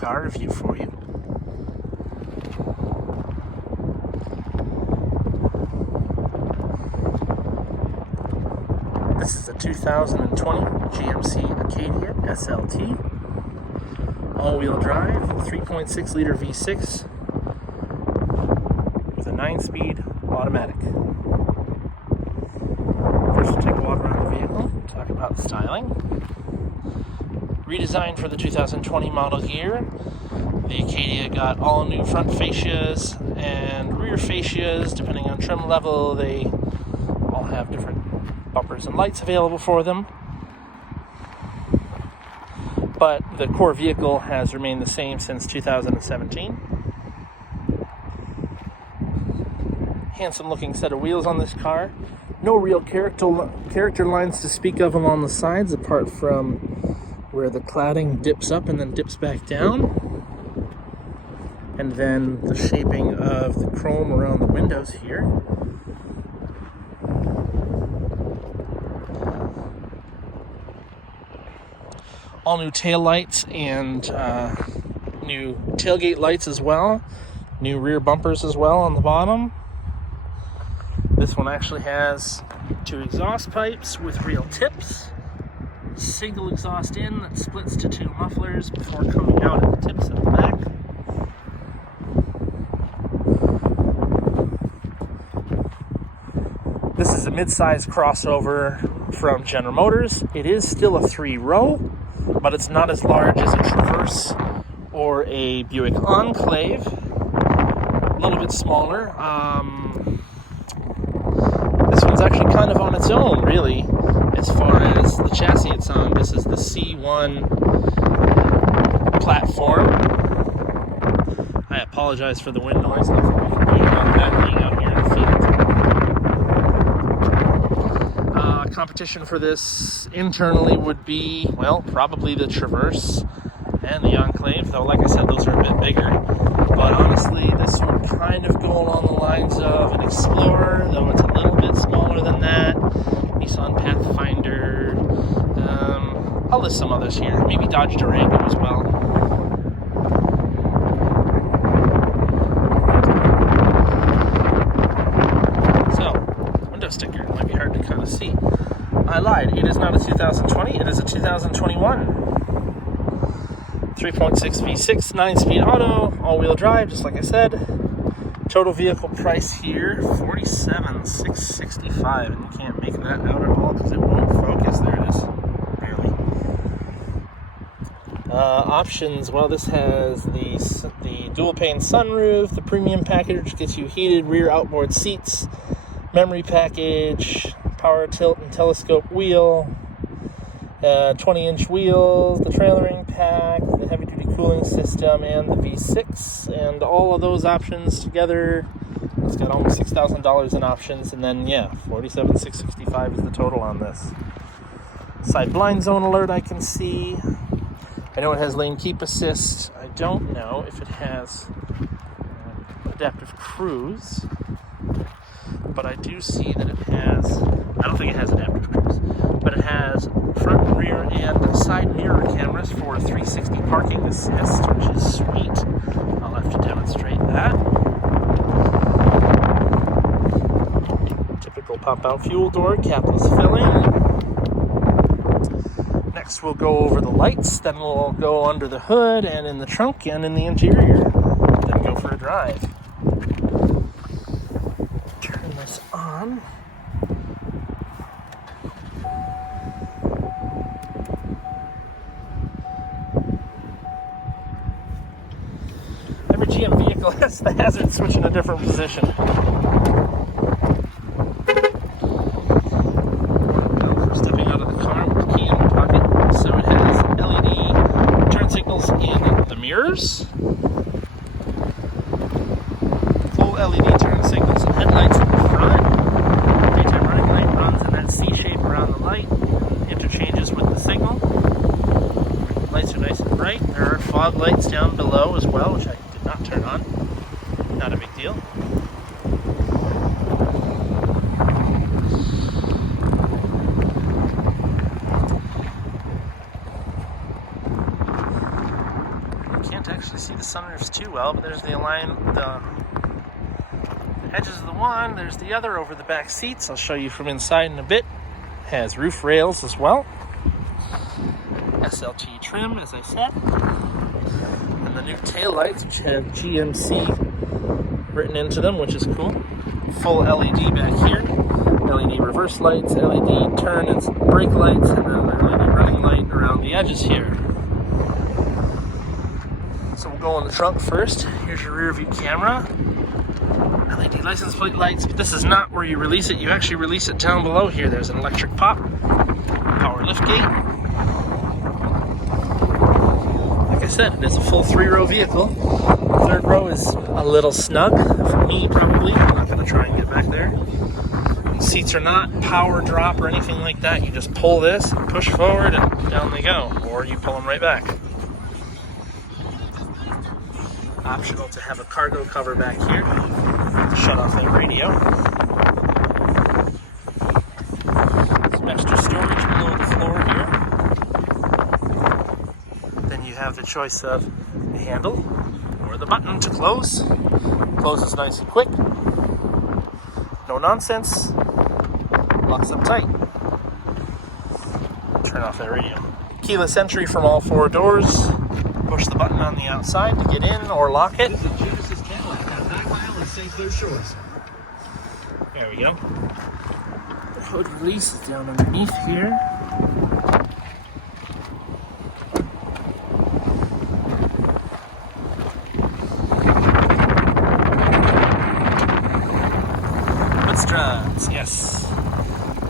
car review for you. This is a 2020 GMC Acadia SLT all-wheel drive 3.6 liter V6 with a 9-speed automatic. First we'll take a walk around the vehicle, talk about the styling. Redesigned for the 2020 model year, the Acadia got all new front fascias and rear fascias. Depending on trim level, they all have different bumpers and lights available for them. But the core vehicle has remained the same since 2017. Handsome looking set of wheels on this car. No real character lines to speak of along the sides, apart from where the cladding dips up and then dips back down. And then the shaping of the chrome around the windows here. All new tail lights and new tailgate lights as well. New rear bumpers as well on the bottom. This one actually has 2 exhaust pipes with real tips. Single exhaust in that splits to 2 mufflers before coming out at the tips at the back. This is a mid-size crossover from General Motors. It is still a 3-row, but it's not as large as a Traverse or a Buick Enclave. A little bit smaller. This one's actually kind of on its own, really, as far as the chassis it's on. This is the C1 platform. I apologize for the wind noise. Nothing we can do about that being out here in the field. Competition for this internally would be, well, probably the Traverse and the Enclave, though like I said, those are a bit bigger. But honestly, this would kind of go along the lines of an Explorer, though it's a little bit smaller than that. Nissan Pathfinder. I'll list some others here. Maybe Dodge Durango as well. So, window sticker. Might be hard to kind of see. I lied. It is not a 2020. It is a 2021. 3.6 V6, 9-speed auto, all-wheel drive, just like I said. Total vehicle price here, $47,665, and you can't make that out at all because it won't focus. There it is, barely. Options, well, this has the dual-pane sunroof, the premium package, which gets you heated rear outboard seats, memory package, power tilt and telescope wheel, 20-inch wheels, the trailering pack, the heavy-duty cooling system, and the V6, and all of those options together, it's got almost $6,000 in options, and then, yeah, $47,665 is the total on this. Side blind zone alert I can see. I know it has lane keep assist. I don't know if it has adaptive cruise, but I do see that it has, I don't think it has adaptive cruise, but it has front, rear, and side mirror cameras for 360 parking assist, which is sweet. I'll have to demonstrate that. Typical pop-out fuel door, capless filling. Next we'll go over the lights, then we'll go under the hood and in the trunk and in the interior. Then go for a drive. Turn this on. Every GM vehicle has the hazard switch in a different position. Stepping out of the car with the key in the pocket. So it has LED turn signals in the mirrors. Full LED turn signals and headlights in the front. Daytime running light runs in that C shape around the light and interchanges with the signal. Lights are nice and bright. There are fog lights down below as well, which I did not turn on. Not a big deal. Can't too well, but there's the edges of the one, there's the other over the back seats. I'll show you from inside in a bit. Has roof rails as well. SLT trim, as I said. And the new taillights, which have GMC written into them, which is cool. Full LED back here. LED reverse lights, LED turn and brake lights, and then an LED running light around the edges here. So we'll go in the trunk first. Here's your rear view camera. LED license plate lights, but this is not where you release it. You actually release it down below here. There's an electric pop, power lift gate. Like I said, it is a full 3-row vehicle. Third row is a little snug for me, probably. I'm not going to try and get back there. Seats are not power drop or anything like that. You just pull this, push forward, and down they go. Or you pull them right back. Optional to have a cargo cover back here to shut off that radio. Some extra storage below the floor here. Then you have the choice of the handle or the button to close. Closes nice and quick. No nonsense. Locks up tight. Turn off that radio. Keyless entry from all 4 doors. Push the button on the outside to get in or lock it. This is Genesis Cadillac on Back Mile in St. Clair Shores. There we go. The hood release is down underneath here. Foot struts, yes.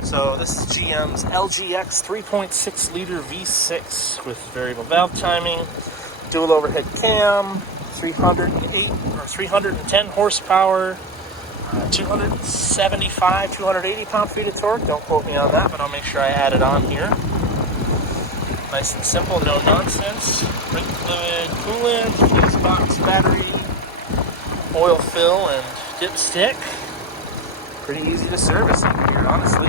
So this is GM's LGX 3.6 liter V6 with variable valve timing. Dual overhead cam, 310 horsepower, 275, 280 pound-feet of torque. Don't quote me on that, but I'll make sure I add it on here. Nice and simple, no nonsense. Brake fluid, coolant, fuse box, battery, oil fill, and dipstick. Pretty easy to service in here, honestly.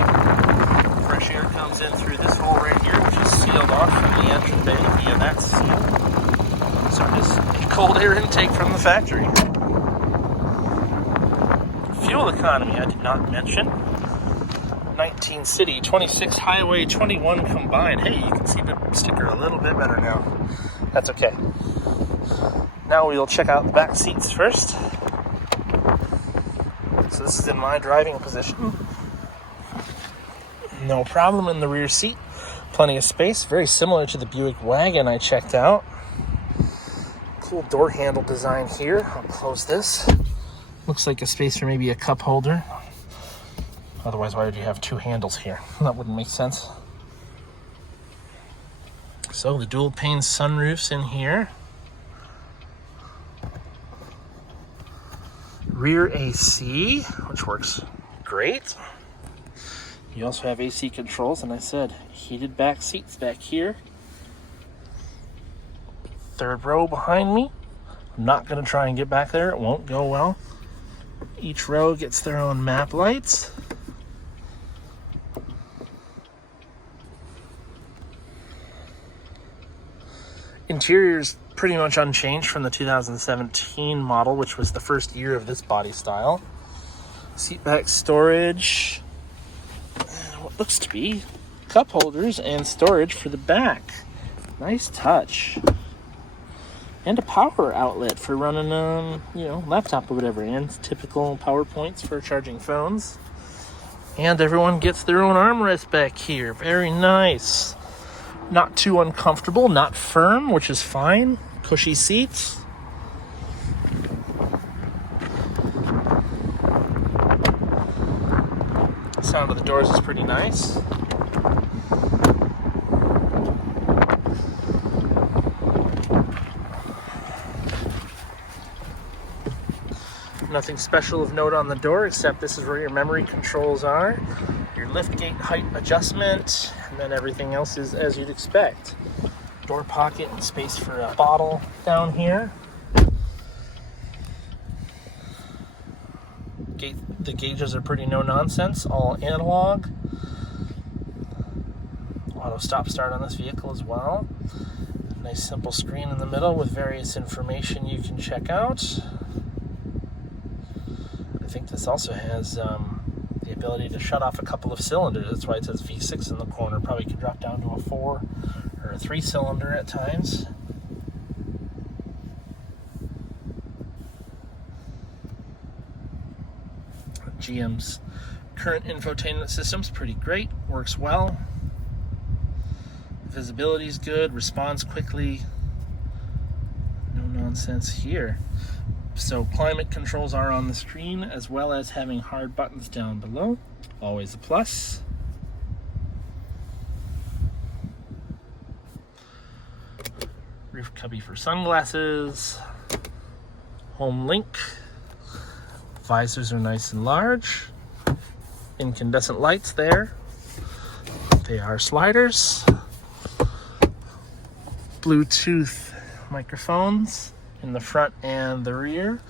Fresh air comes in through this hole right here, which is sealed off from the engine bay via that seal. So just a cold air intake from the factory. Fuel economy I did not mention. 19 city, 26 highway, 21 combined. Hey, you can see the sticker a little bit better now. That's okay. Now we'll check out the back seats first. So this is in my driving position. No problem in the rear seat. Plenty of space. Very similar to the Buick wagon I checked out. Cool door handle design here. I'll close this. Looks like a space for maybe a cup holder. Otherwise, why would you have 2 handles here? That wouldn't make sense. So the dual pane sunroofs in here. Rear AC, which works great. You also have AC controls, and I said heated back seats back here. 3rd row behind me. I'm not going to try and get back there. It won't go well. Each row gets their own map lights. Interior is pretty much unchanged from the 2017 model, which was the first year of this body style. Seat back storage. And what looks to be cup holders and storage for the back. Nice touch. And a power outlet for running, laptop or whatever, and typical power points for charging phones. And everyone gets their own armrest back here. Very nice. Not too uncomfortable, not firm, which is fine. Cushy seats. Sound of the doors is pretty nice. Nothing special of note on the door, except this is where your memory controls are. Your lift gate height adjustment, and then everything else is as you'd expect. Door pocket and space for a bottle down here. The gauges are pretty no nonsense, all analog. Auto stop start on this vehicle as well. Nice simple screen in the middle with various information you can check out. I think this also has the ability to shut off a couple of cylinders. That's why it says V6 in the corner. Probably can drop down to a 4 or a 3 cylinder at times. GM's current infotainment system's pretty great, works well. Visibility's good, responds quickly. No nonsense here. So climate controls are on the screen, as well as having hard buttons down below. Always a plus. Roof cubby for sunglasses. Home link. Visors are nice and large. Incandescent lights there. They are sliders. Bluetooth microphones in the front and the rear.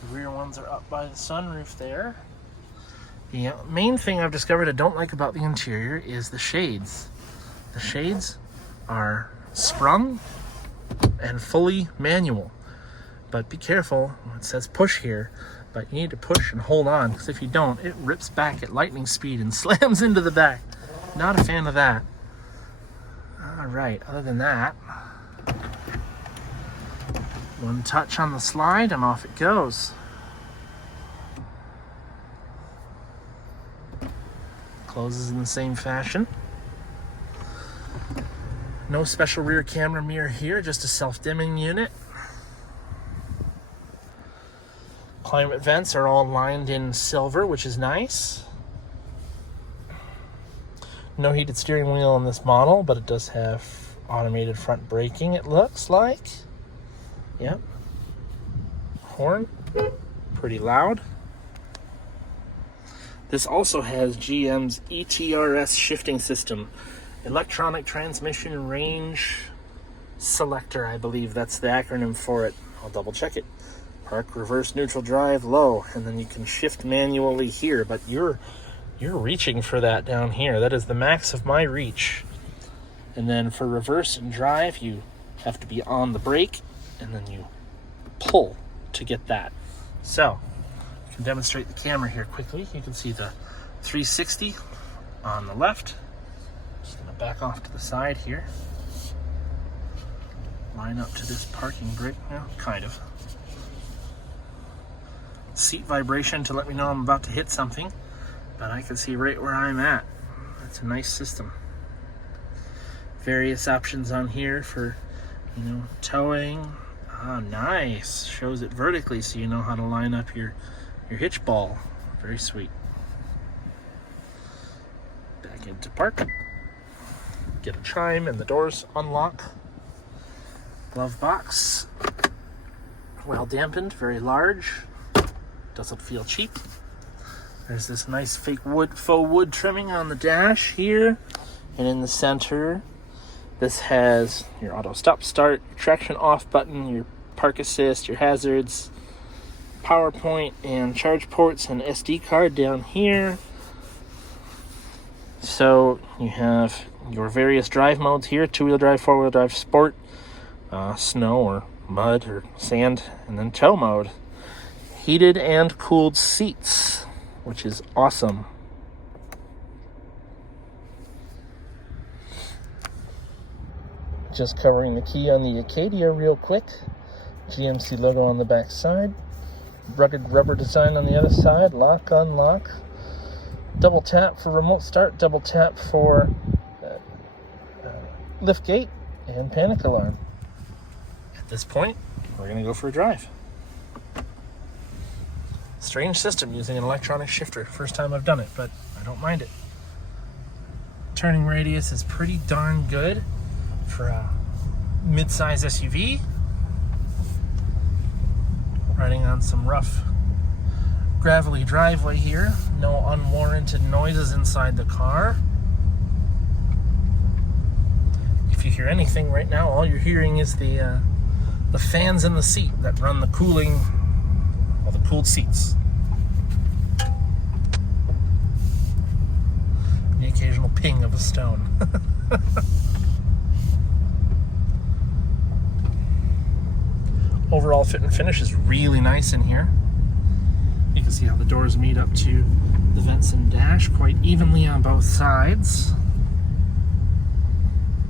The rear ones are up by the sunroof there. The main thing I've discovered I don't like about the interior is the shades. The shades are sprung and fully manual. But be careful, it says push here, but you need to push and hold on, because if you don't, it rips back at lightning speed and slams into the back. Not a fan of that. Alright, other than that, one touch on the slide and off it goes. Closes in the same fashion. No special rear camera mirror here, just a self-dimming unit. Climate vents are all lined in silver, which is nice. No heated steering wheel on this model, but it does have automated front braking, it looks like. Yep. Horn, pretty loud. This also has GM's ETRS shifting system. Electronic Transmission Range Selector, I believe that's the acronym for it. I'll double check it. Park, reverse, neutral, drive, low, and then you can shift manually here, but you're reaching for that down here. That is the max of my reach. And then for reverse and drive, you have to be on the brake, and then you pull to get that. So, I can demonstrate the camera here quickly. You can see the 360 on the left. Just gonna back off to the side here. Line up to this parking brake, well, kind of. Seat vibration to let me know I'm about to hit something, but I can see right where I'm at. That's a nice system. Various options on here for, towing. Ah, nice. Shows it vertically so you know how to line up your hitch ball. Very sweet. Back into park. Get a chime and the doors unlock. Glove box. Well dampened, very large. Doesn't feel cheap. There's this nice faux wood trimming on the dash here. And in the center, this has your auto stop start, traction off button, your park assist, your hazards, power point and charge ports, and SD card down here. So you have your various drive modes here: 2-wheel drive, 4-wheel drive, sport, snow or mud or sand, and then tow mode. Heated and cooled seats, which is awesome. Just covering the key on the Acadia real quick. GMC logo on the back side. Rugged rubber design on the other side. Lock, unlock. Double tap for remote start. Double tap for lift gate and panic alarm. At this point, we're going to go for a drive. Strange system using an electronic shifter. First time I've done it, but I don't mind it. Turning radius is pretty darn good for a mid-size SUV. Riding on some rough gravelly driveway here. No unwarranted noises inside the car. If you hear anything right now, all you're hearing is the fans in the seat that run the cooling, well, the cooled seats. The occasional ping of a stone. Overall fit and finish is really nice in here. You can see how the doors meet up to the vents and dash quite evenly on both sides.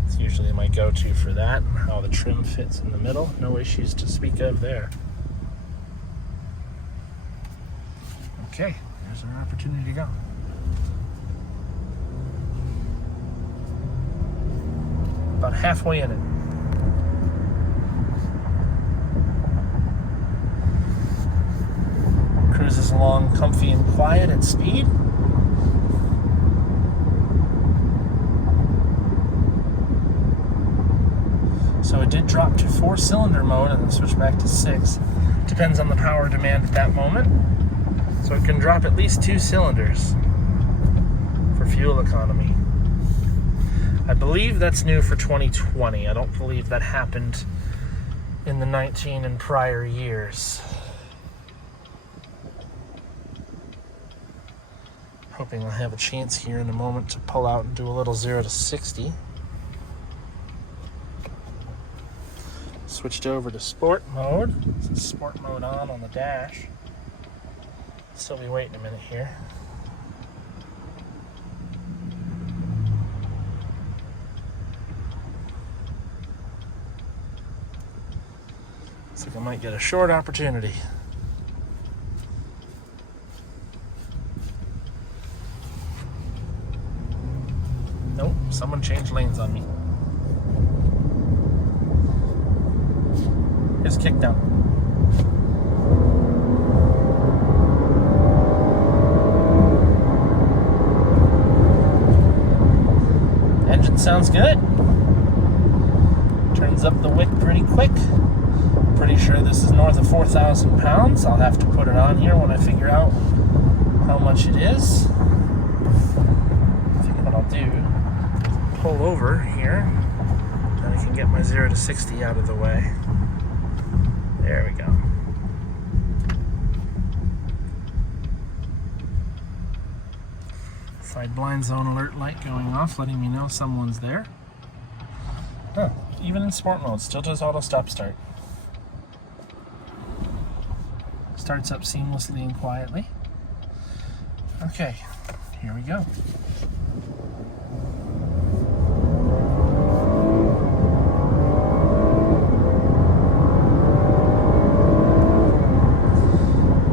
It's usually my go-to for that, and how the trim fits in the middle. No issues to speak of there. Okay, there's our opportunity to go. About halfway in it. Cruises along comfy and quiet at speed. So it did drop to 4-cylinder mode and then switch back to 6. Depends on the power demand at that moment. So it can drop at least 2 cylinders for fuel economy. I believe that's new for 2020. I don't believe that happened in the 19 and prior years. Hoping I'll have a chance here in a moment to pull out and do a little 0 to 60. Switched over to sport mode. So sport mode on the dash. Still be waiting a minute here. Looks like I might get a short opportunity. Nope, someone changed lanes on me. Here's kick down. Engine sounds good. Turns up the wick pretty quick. Pretty sure this is north of 4,000 pounds. I'll have to put it on here when I figure out how much it is. I think what I'll do, pull over here, then I can get my 0 to 60 out of the way. There we go. Side blind zone alert light going off, letting me know someone's there. Huh, even in sport mode, still does auto stop start. Starts up seamlessly and quietly. Okay, here we go.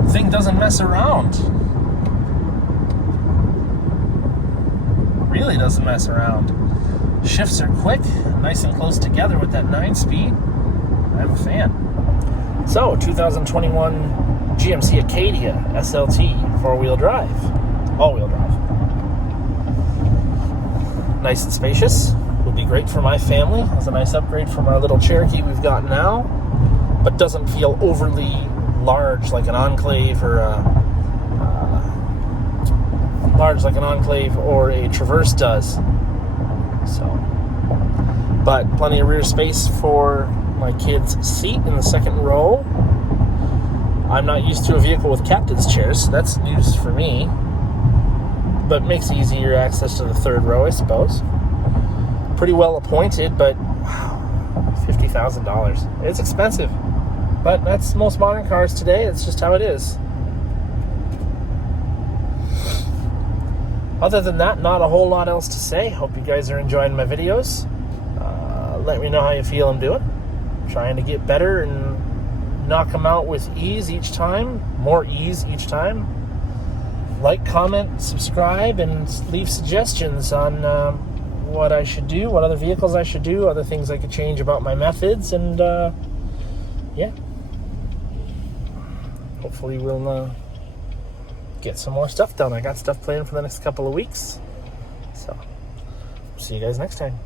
The thing doesn't mess around. Really doesn't mess around. Shifts are quick, nice and close together with that 9-speed. I'm a fan. So, 2021 GMC Acadia SLT 4-wheel drive, all-wheel drive. Nice and spacious, would be great for my family. It's a nice upgrade from our little Cherokee we've got now, but doesn't feel overly large like an Enclave or a Traverse does. So, but plenty of rear space for my kid's seat in the second row. I'm not used to a vehicle with captain's chairs, so that's news for me. But makes easier access to the third row, I suppose. Pretty well appointed, but wow, $50,000. It's expensive. But that's most modern cars today. It's just how it is. Other than that, not a whole lot else to say. Hope you guys are enjoying my videos. Let me know how you feel I'm doing. Trying to get better and knock them out with ease each time. More ease each time. Like, comment, subscribe, and leave suggestions on what I should do, what other vehicles I should do, other things I could change about my methods, and yeah. Hopefully we'll get some more stuff done. I got stuff planned for the next couple of weeks. So, see you guys next time.